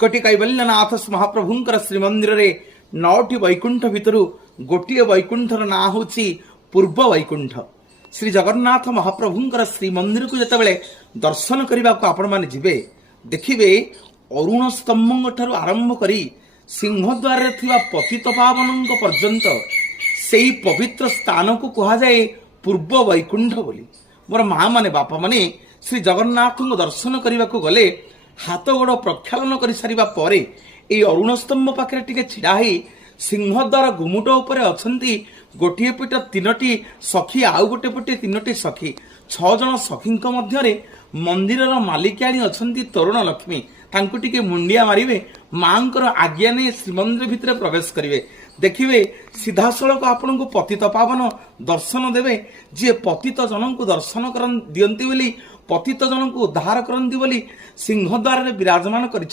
कोटि कैवल्यनाथ महाप्रभुंकर श्रीमंदिर रे 9टी वैकुंठ भितर गोटे वैकुंठर ना हूँ पूर्व वैकुंठ। श्री जगन्नाथ महाप्रभुंकर श्रीमंदिर को जिते दर्शन करने को आपण मैंने जीवे देखिए अरुण स्तंभ ठार आरंभ करी सिंहद्वार पतित पावन पर्यंत से पवित्र स्थान को कह जाए पूर्व वैकुंठ बोली। मोर माँ माने बापा माने श्री जगन्नाथ को दर्शन करने को गले हाथ गोड़ प्रक्षालन कर सारिबा परे ए अरुण स्तंभ पाखे टिके छिड़ा ही सिंहद्वार गुमुट उपरे अछंती गोटे पटे 3टी सखी आउ गोटे पटे 3टी सखी 6 जन सखी मध्य मंदिर मालिकाणी अछंती तरुण लक्ष्मी तांको टिके मुंडिया मारिबे मांकर आज्ञा ने श्रीमंदिर भितर प्रवेश करिवे देखिए सीधा सड़क आपन को पतित पावन दर्शन देवे जी पतित जन को दर्शन कर दियंती बोली पतित जन को उद्धार करती बोली सिंहद्वार विराजमान कर